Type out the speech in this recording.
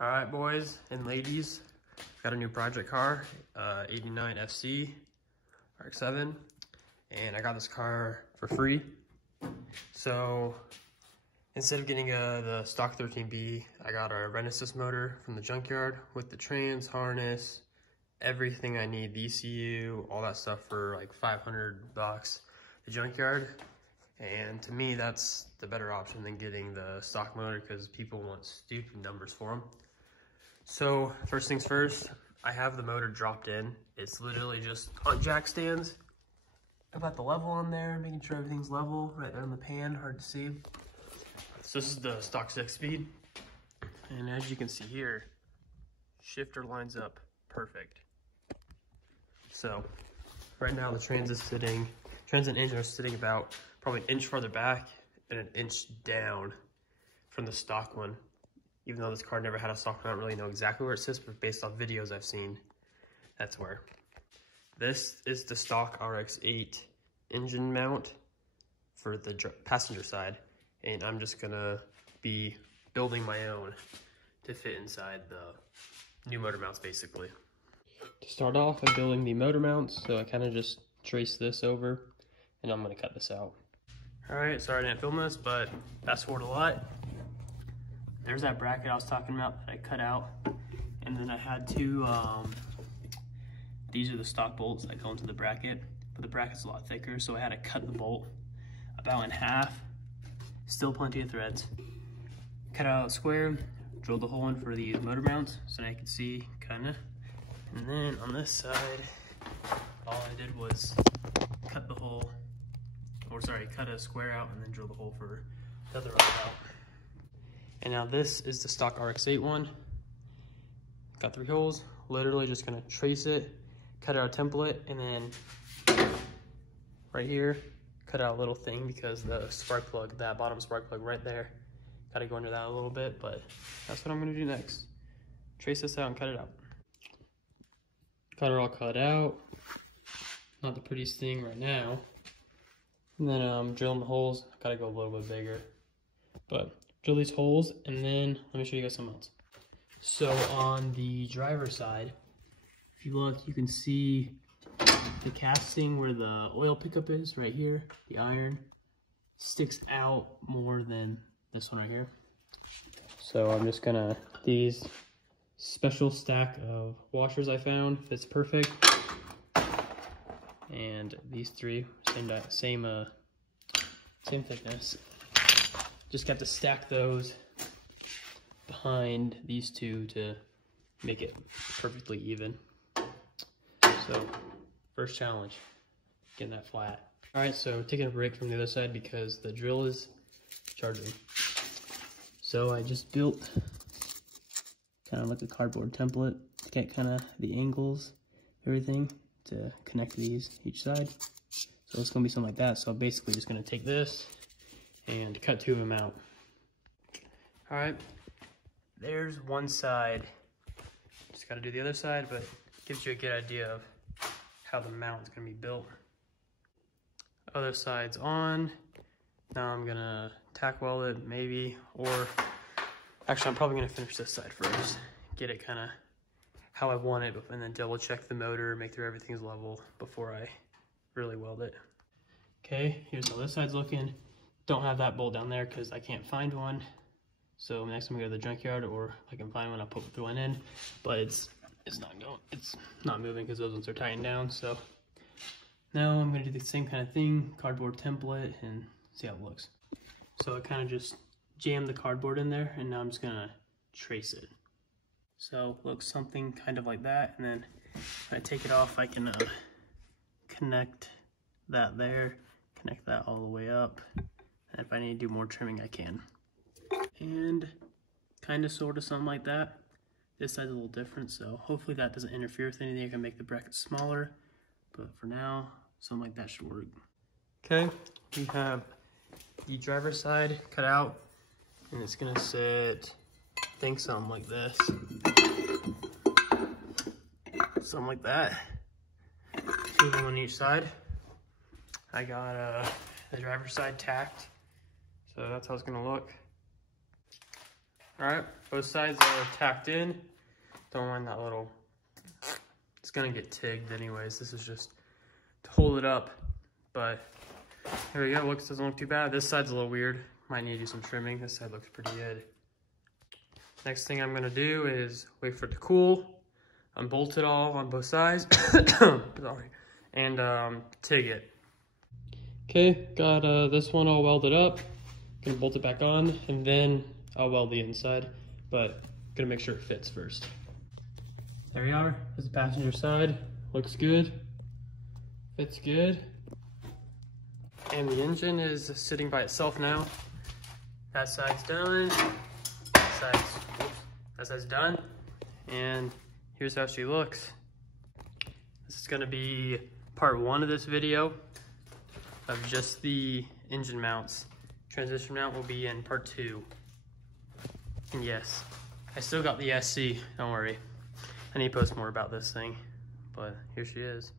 All right, boys and ladies, got a new project car, 89 FC fx7, and I got this car for free. So instead of getting the stock 13B, I got a Renesis motor from the junkyard with the trans, harness, everything I need, the ECU, all that stuff for like $500 the junkyard. And to me, that's the better option than getting the stock motor because people want stupid numbers for them. So first things first, I have the motor dropped in. It's literally just on jack stands. I've got the level on there, making sure everything's level right there on the pan, hard to see. So this is the stock 6-speed. And as you can see here, shifter lines up perfect. So right now the trans and engine are sitting about probably an inch farther back and an inch down from the stock one. Even though this car never had a stock, I don't really know exactly where it sits, but based off videos I've seen, that's where. This is the stock RX-8 engine mount for the passenger side, and I'm just gonna be building my own to fit inside the new motor mounts, basically. To start off, I'm building the motor mounts, so I kind of just trace this over, and I'm gonna cut this out. All right, sorry I didn't film this, but fast forward a lot. There's that bracket I was talking about that I cut out. And then I had two, these are the stock bolts that go into the bracket, but the bracket's a lot thicker, so I had to cut the bolt about in half. Still plenty of threads. Cut out a square, drilled the hole in for the motor mounts, so now you can see, kinda. And then on this side, all I did was cut the hole, cut a square out and then drill the hole for the other one out. And now this is the stock RX-8 one. Got 3 holes, literally just gonna trace it, cut out a template, and then right here, cut out a little thing because the spark plug, that bottom spark plug right there, gotta go under that a little bit, but that's what I'm gonna do next. Trace this out and cut it out. Got it all cut out. Not the prettiest thing right now. And then drilling the holes, gotta go a little bit bigger. But drill these holes, and then let me show you guys something else. So on the driver's side, if you look, you can see the casting where the oil pickup is right here. The iron sticks out more than this one right here. So I'm just gonna, these special stack of washers I found fits perfect. And these 3, same thickness. Just got to stack those behind these 2 to make it perfectly even. So, first challenge, getting that flat. All right, so taking a break from the other side because the drill is charging. So I just built kind of like a cardboard template to get kind of the angles, everything to connect these each side. So it's gonna be something like that. So basically just gonna take this and cut 2 of them out. All right, there's one side. Just gotta do the other side, but gives you a good idea of how the mount is gonna be built. Other side's on. Now I'm gonna tack weld it, maybe, or actually I'm probably gonna finish this side first. Get it kinda how I want it, and then double check the motor, make sure everything's level before I really weld it. Okay, here's how this side's looking. Don't have that bolt down there because I can't find one. So next time I go to the junkyard, or if I can find one, I'll put one in. But it's not moving because those ones are tightened down. So now I'm gonna do the same kind of thing, cardboard template, and see how it looks. So I kind of just jammed the cardboard in there, and now I'm just gonna trace it. So it looks something kind of like that, and then when I take it off, I can connect that there, connect that all the way up. And if I need to do more trimming, I can. And kind of sort of something like that. This side's a little different, so hopefully that doesn't interfere with anything. I can make the bracket smaller, but for now, something like that should work. Okay, we have the driver's side cut out, and it's gonna sit, I think something like this. Something like that. 2 of them on each side. I got the driver's side tacked, so that's how it's gonna look. All right, both sides are tacked in. Don't mind that little, it's gonna get tigged anyways. This is just to hold it up, but here we go. Doesn't look too bad. This side's a little weird. Might need to do some trimming. This side looks pretty good. Next thing I'm gonna do is wait for it to cool, unbolt it all on both sides, sorry, and TIG it. Okay, got this one all welded up. Gonna bolt it back on, and then I'll weld the inside, but gonna make sure it fits first. There we are. This is the passenger side. Looks good. Fits good. And the engine is sitting by itself now. That side's done. That side's done. And here's how she looks. This is gonna be part 1 of this video of just the engine mounts. Transition mount will be in part 2. And yes, I still got the SC, don't worry. I need to post more about this thing, but here she is.